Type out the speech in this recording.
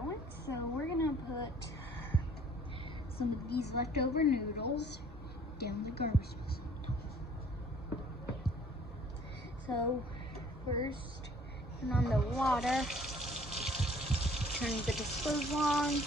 going. So we're gonna put some of these leftover noodles down the garbage disposal. So first, turn on the water, turn the disposal on.